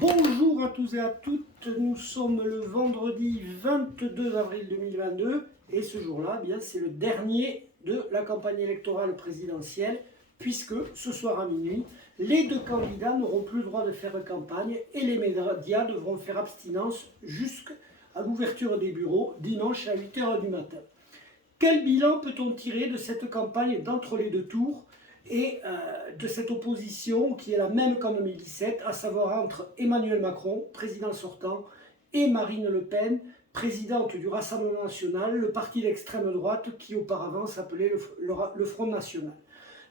Bonjour à tous et à toutes, nous sommes le vendredi 22 avril 2022 et ce jour-là, c'est le dernier de la campagne électorale présidentielle puisque ce soir à minuit, les deux candidats n'auront plus le droit de faire campagne et les médias devront faire abstinence jusqu'à l'ouverture des bureaux dimanche à 8h du matin. Quel bilan peut-on tirer de cette campagne d'entre les deux tours et de cette opposition qui est la même qu'en 2017, à savoir entre Emmanuel Macron, président sortant, et Marine Le Pen, présidente du Rassemblement national, le parti d'extrême droite qui auparavant s'appelait le Front national.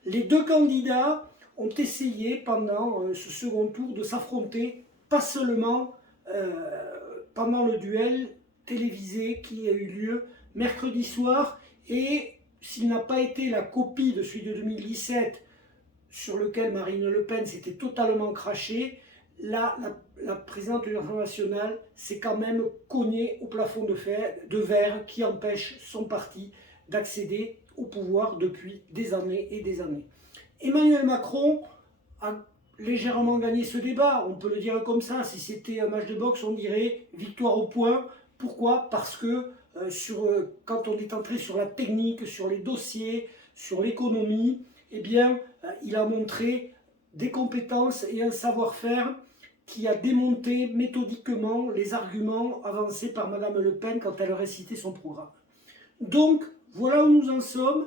Les deux candidats ont essayé pendant ce second tour de s'affronter, pas seulement pendant le duel télévisé qui a eu lieu mercredi soir, et s'il n'a pas été la copie de celui de 2017 sur lequel Marine Le Pen s'était totalement crachée, la présidente du Rassemblement national s'est quand même cognée au plafond de verre qui empêche son parti d'accéder au pouvoir depuis des années et des années. Emmanuel Macron a légèrement gagné ce débat, on peut le dire comme ça. Si c'était un match de boxe, on dirait victoire au point. Pourquoi ? Parce que quand on est entré sur la technique, sur les dossiers, sur l'économie, il a montré des compétences et un savoir-faire qui a démonté méthodiquement les arguments avancés par Madame Le Pen quand elle récitait son programme. Donc, voilà où nous en sommes.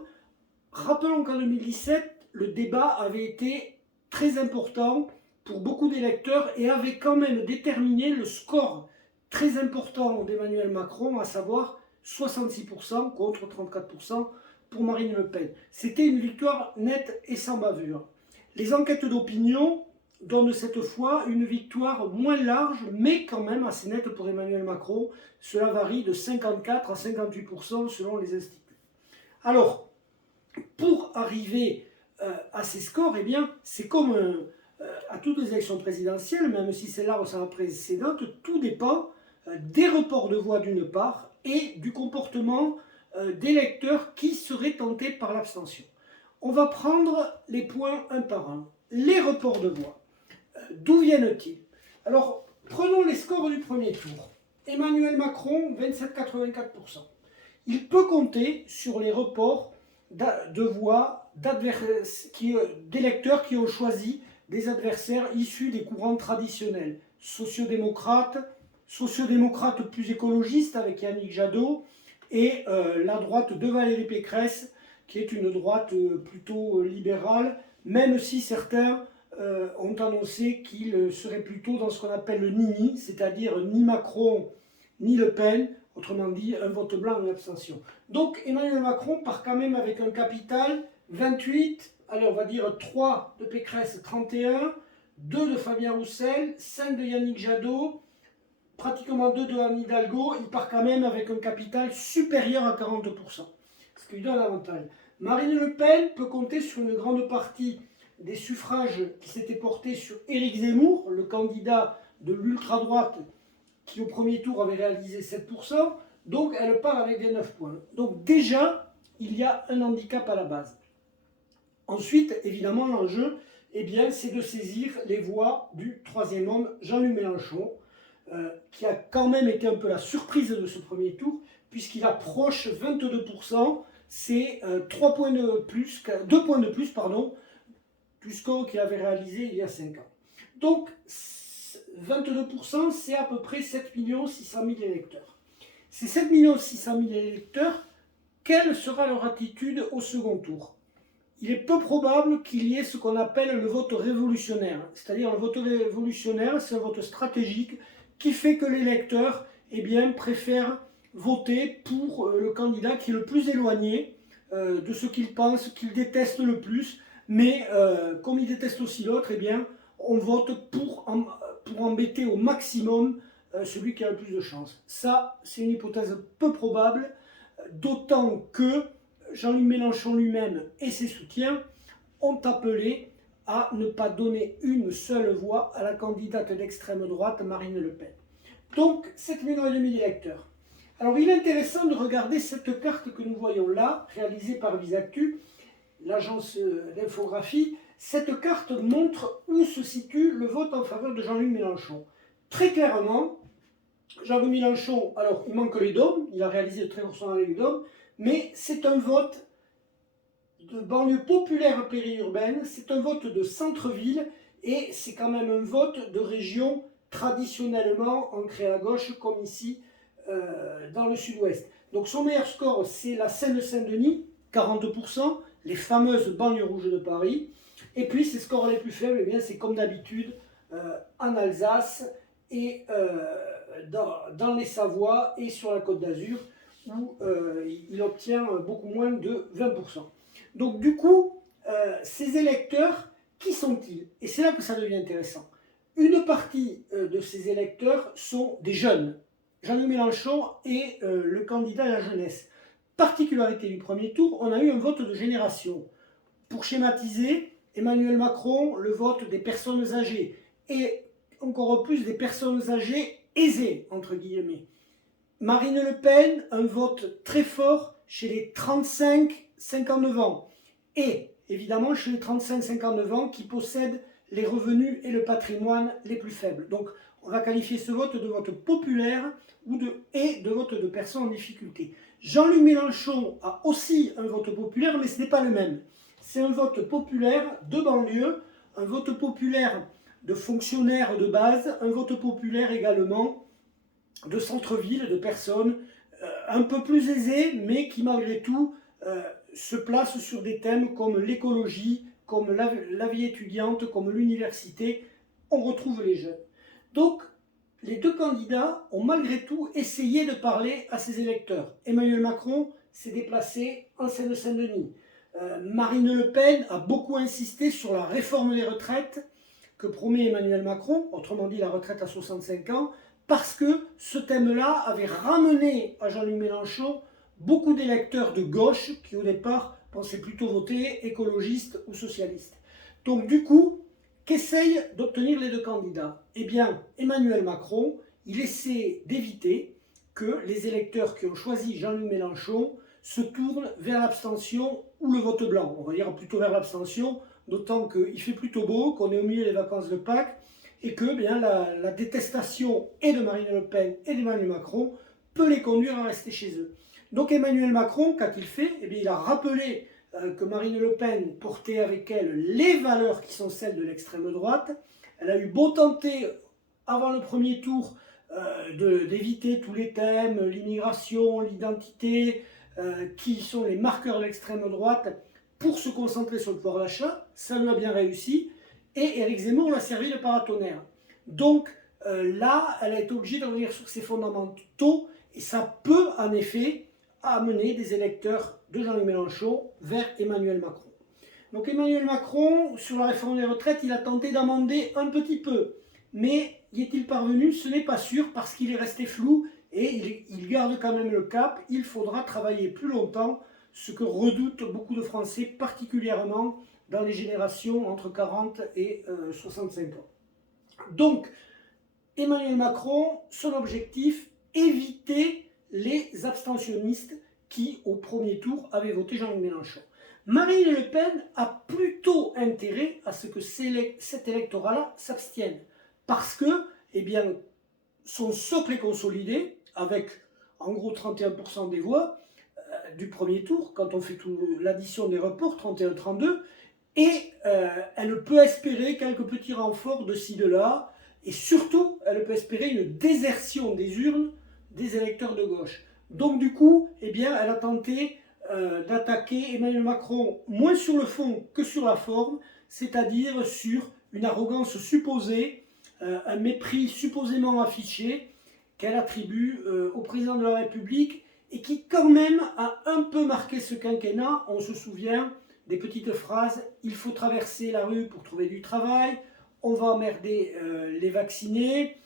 Rappelons qu'en 2017, le débat avait été très important pour beaucoup d'électeurs et avait quand même déterminé le score très important d'Emmanuel Macron, à savoir 66% contre 34% pour Marine Le Pen. C'était une victoire nette et sans bavure. Les enquêtes d'opinion donnent cette fois une victoire moins large, mais quand même assez nette pour Emmanuel Macron. Cela varie de 54 à 58% selon les instituts. Alors, pour arriver à ces scores, c'est comme à toutes les élections présidentielles, même si celle-là ressemble à la précédente, tout dépend des reports de voix d'une part et du comportement d'électeurs qui seraient tentés par l'abstention. On va prendre les points un par un. Les reports de voix, d'où viennent-ils? Alors, prenons les scores du premier tour. Emmanuel Macron, 27,84%. Il peut compter sur les reports de voix d'électeurs qui ont choisi des adversaires issus des courants traditionnels, sociodémocrates plus écologistes avec Yannick Jadot, et la droite de Valérie Pécresse, qui est une droite plutôt libérale, même si certains ont annoncé qu'ils seraient plutôt dans ce qu'on appelle le ni-ni, c'est-à-dire ni Macron ni Le Pen, autrement dit un vote blanc en abstention. Donc Emmanuel Macron part quand même avec un capital 28, allez on va dire 3 de Pécresse, 31, 2 de Fabien Roussel, 5 de Yannick Jadot, pratiquement 2 de Anne Hidalgo. Il part quand même avec un capital supérieur à 40%, ce qui lui donne l'avantage. Marine Le Pen peut compter sur une grande partie des suffrages qui s'étaient portés sur Éric Zemmour, le candidat de l'ultra-droite qui au premier tour avait réalisé 7%, donc elle part avec des 9 points. Donc déjà, il y a un handicap à la base. Ensuite, évidemment, l'enjeu, c'est de saisir les voix du troisième homme, Jean-Luc Mélenchon, qui a quand même été un peu la surprise de ce premier tour, puisqu'il approche 22%, c'est 2 points de plus, du score qu'il avait réalisé il y a 5 ans. Donc, 22%, c'est à peu près 7 600 000 électeurs. Ces 7 600 000 électeurs, quelle sera leur attitude au second tour? Il est peu probable qu'il y ait ce qu'on appelle le vote révolutionnaire. C'est-à-dire le vote révolutionnaire, c'est un vote stratégique qui fait que l'électeur préfère voter pour le candidat qui est le plus éloigné de ce qu'il pense, qu'il déteste le plus. Mais comme il déteste aussi l'autre, on vote pour embêter au maximum celui qui a le plus de chances. Ça, c'est une hypothèse peu probable, d'autant que Jean-Luc Mélenchon lui-même et ses soutiens ont appelé à ne pas donner une seule voix à la candidate d'extrême droite Marine Le Pen. Donc 7,5 millions d'électeurs. Alors il est intéressant de regarder cette carte que nous voyons là, réalisée par Visactu, l'agence d'infographie. Cette carte montre où se situe le vote en faveur de Jean-Luc Mélenchon. Très clairement, Jean-Luc Mélenchon, alors il manque les DOM, il a réalisé de très gros avec les DOM, mais c'est un vote de banlieue populaire périurbaine, c'est un vote de centre-ville et c'est quand même un vote de région traditionnellement ancrée à gauche, comme ici dans le sud-ouest. Donc son meilleur score, c'est la Seine-Saint-Denis, 42%, les fameuses banlieues rouges de Paris. Et puis ses scores les plus faibles, eh bien, c'est comme d'habitude en Alsace et dans les Savoies et sur la Côte d'Azur, où il obtient beaucoup moins de 20%. Donc du coup, ces électeurs, qui sont-ils? Et c'est là que ça devient intéressant. Une partie de ces électeurs sont des jeunes. Jean-Luc Mélenchon est le candidat à la jeunesse. Particularité du premier tour, on a eu un vote de génération. Pour schématiser, Emmanuel Macron, le vote des personnes âgées, et encore plus des personnes âgées aisées, entre guillemets. Marine Le Pen, un vote très fort chez les 35-59 ans. Et évidemment chez les 35-59 ans qui possèdent les revenus et le patrimoine les plus faibles. Donc on va qualifier ce vote de vote populaire et de vote de personnes en difficulté. Jean-Luc Mélenchon a aussi un vote populaire, mais ce n'est pas le même. C'est un vote populaire de banlieue, un vote populaire de fonctionnaires de base, un vote populaire également de centre-ville, de personnes un peu plus aisées, mais qui malgré tout se placent sur des thèmes comme l'écologie, comme la vie étudiante, comme l'université. On retrouve les jeunes. Donc, les deux candidats ont malgré tout essayé de parler à ces électeurs. Emmanuel Macron s'est déplacé en Seine-Saint-Denis. Marine Le Pen a beaucoup insisté sur la réforme des retraites que promet Emmanuel Macron, autrement dit la retraite à 65 ans, parce que ce thème-là avait ramené à Jean-Luc Mélenchon beaucoup d'électeurs de gauche qui au départ pensaient plutôt voter écologiste ou socialiste. Donc du coup, qu'essayent d'obtenir les deux candidats? Eh bien, Emmanuel Macron, il essaie d'éviter que les électeurs qui ont choisi Jean-Luc Mélenchon se tournent vers l'abstention ou le vote blanc. On va dire plutôt vers l'abstention, d'autant qu'il fait plutôt beau, qu'on est au milieu des vacances de Pâques, et que bien, la détestation et de Marine Le Pen et d'Emmanuel Macron peut les conduire à rester chez eux. Donc Emmanuel Macron, qu'a-t-il fait? Eh bien, il a rappelé que Marine Le Pen portait avec elle les valeurs qui sont celles de l'extrême droite. Elle a eu beau tenter, avant le premier tour, d'éviter tous les thèmes, l'immigration, l'identité, qui sont les marqueurs de l'extrême droite, pour se concentrer sur le pouvoir d'achat. Ça lui a bien réussi. Et Éric Zemmour l'a servi de paratonnerre. Donc là, elle a été obligée de revenir sur ses fondamentaux, et ça peut en effet amener des électeurs de Jean-Luc Mélenchon vers Emmanuel Macron. Donc Emmanuel Macron, sur la réforme des retraites, il a tenté d'amender un petit peu. Mais y est-il parvenu? Ce n'est pas sûr, parce qu'il est resté flou et il garde quand même le cap. Il faudra travailler plus longtemps, ce que redoutent beaucoup de Français, particulièrement dans les générations entre 40 et 65 ans. Donc, Emmanuel Macron, son objectif, éviter les abstentionnistes qui, au premier tour, avaient voté Jean-Luc Mélenchon. Marine Le Pen a plutôt intérêt à ce que cet électorat-là s'abstienne, parce que, eh bien, son socle est consolidé, avec en gros 31% des voix du premier tour, quand on fait l'addition des reports, 31-32, et elle peut espérer quelques petits renforts de ci, de là, et surtout, elle peut espérer une désertion des urnes des électeurs de gauche. Donc du coup, eh bien, elle a tenté d'attaquer Emmanuel Macron moins sur le fond que sur la forme, c'est-à-dire sur une arrogance supposée, un mépris supposément affiché qu'elle attribue au président de la République et qui quand même a un peu marqué ce quinquennat. On se souvient des petites phrases « il faut traverser la rue pour trouver du travail »,« on va emmerder les vaccinés ».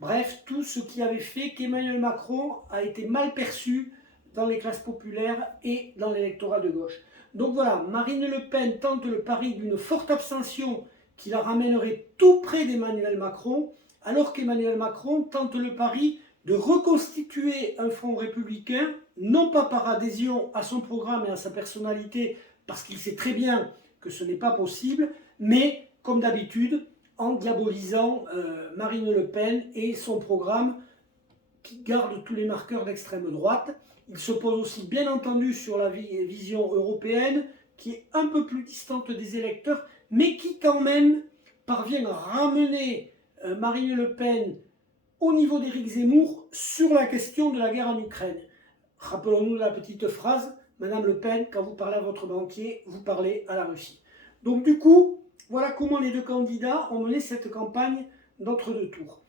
Bref, tout ce qui avait fait qu'Emmanuel Macron a été mal perçu dans les classes populaires et dans l'électorat de gauche. Donc voilà, Marine Le Pen tente le pari d'une forte abstention qui la ramènerait tout près d'Emmanuel Macron, alors qu'Emmanuel Macron tente le pari de reconstituer un front républicain, non pas par adhésion à son programme et à sa personnalité, parce qu'il sait très bien que ce n'est pas possible, mais comme d'habitude, en diabolisant Marine Le Pen et son programme qui garde tous les marqueurs d'extrême droite. Il se pose aussi bien entendu sur la vision européenne, qui est un peu plus distante des électeurs, mais qui quand même parvient à ramener Marine Le Pen au niveau d'Éric Zemmour sur la question de la guerre en Ukraine. Rappelons-nous la petite phrase, Madame Le Pen, quand vous parlez à votre banquier, vous parlez à la Russie. Donc du coup, voilà comment les deux candidats ont mené cette campagne d'entre-deux tours.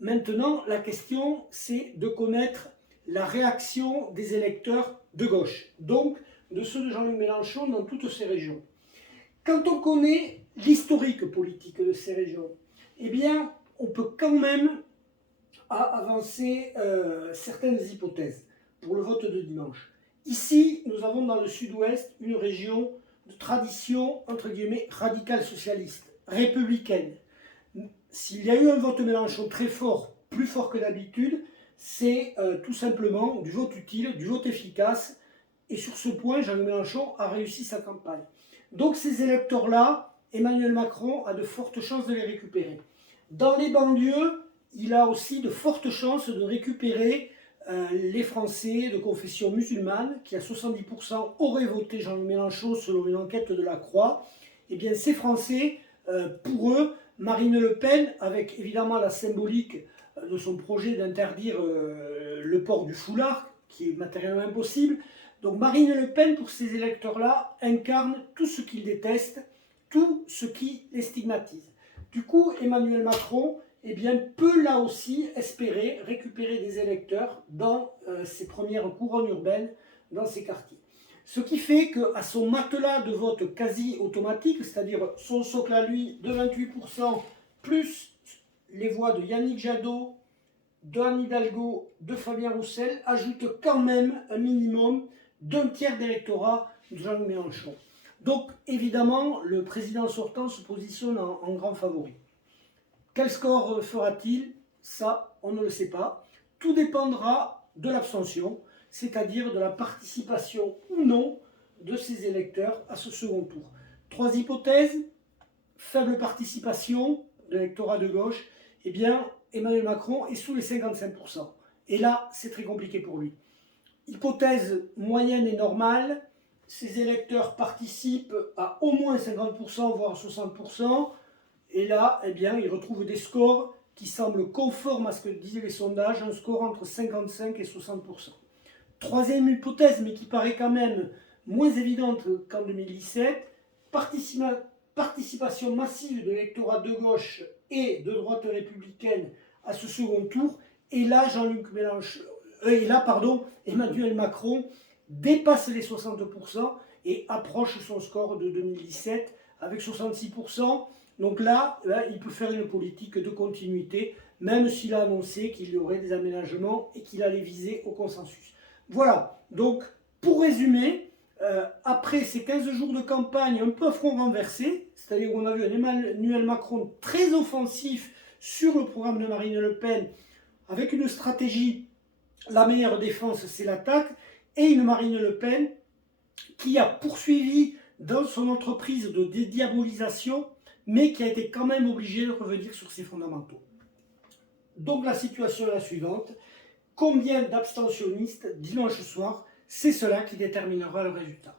Maintenant, la question, c'est de connaître la réaction des électeurs de gauche, donc de ceux de Jean-Luc Mélenchon dans toutes ces régions. Quand on connaît l'historique politique de ces régions, eh bien, on peut quand même avancer certaines hypothèses pour le vote de dimanche. Ici, nous avons dans le sud-ouest une région de tradition, entre guillemets, radicale socialiste, républicaine. S'il y a eu un vote Mélenchon très fort, plus fort que d'habitude, c'est tout simplement du vote utile, du vote efficace. Et sur ce point, Jean-Luc Mélenchon a réussi sa campagne. Donc ces électeurs-là, Emmanuel Macron a de fortes chances de les récupérer. Dans les banlieues, il a aussi de fortes chances de récupérer les Français de confession musulmane, qui à 70% auraient voté Jean-Luc Mélenchon selon une enquête de la Croix. Eh bien ces Français, pour eux, Marine Le Pen, avec évidemment la symbolique de son projet d'interdire le port du foulard, qui est matériellement impossible. Donc Marine Le Pen, pour ces électeurs-là, incarne tout ce qu'ils détestent, tout ce qui les stigmatise. Du coup, Emmanuel Macron peut là aussi espérer récupérer des électeurs dans ses premières couronnes urbaines, dans ses quartiers. Ce qui fait qu'à son matelas de vote quasi automatique, c'est-à-dire son socle à lui de 28%, plus les voix de Yannick Jadot, d'Anne Hidalgo, de Fabien Roussel, ajoute quand même un minimum d'un tiers d'électorat de Jean-Luc Mélenchon. Donc évidemment, le président sortant se positionne en grand favori. Quel score fera-t-il? Ça, on ne le sait pas. Tout dépendra de l'abstention, c'est-à-dire de la participation ou non de ces électeurs à ce second tour. Trois hypothèses: faible participation de l'électorat de gauche, eh bien Emmanuel Macron est sous les 55%. Et là, c'est très compliqué pour lui. Hypothèse moyenne et normale, ces électeurs participent à au moins 50%, voire 60%. Et là, eh bien, ils retrouvent des scores qui semblent conformes à ce que disaient les sondages, un score entre 55 et 60%. Troisième hypothèse, mais qui paraît quand même moins évidente qu'en 2017, participation massive de l'électorat de gauche et de droite républicaine à ce second tour. Et là, Emmanuel Macron dépasse les 60% et approche son score de 2017 avec 66%. Donc là, il peut faire une politique de continuité, même s'il a annoncé qu'il y aurait des aménagements et qu'il allait viser au consensus. Voilà, donc pour résumer, après ces 15 jours de campagne un peu front renversé, c'est-à-dire qu'on a vu un Emmanuel Macron très offensif sur le programme de Marine Le Pen, avec une stratégie, la meilleure défense c'est l'attaque, et une Marine Le Pen qui a poursuivi dans son entreprise de dédiabolisation, mais qui a été quand même obligée de revenir sur ses fondamentaux. Donc la situation est la suivante: combien d'abstentionnistes dimanche soir? C'est cela qui déterminera le résultat.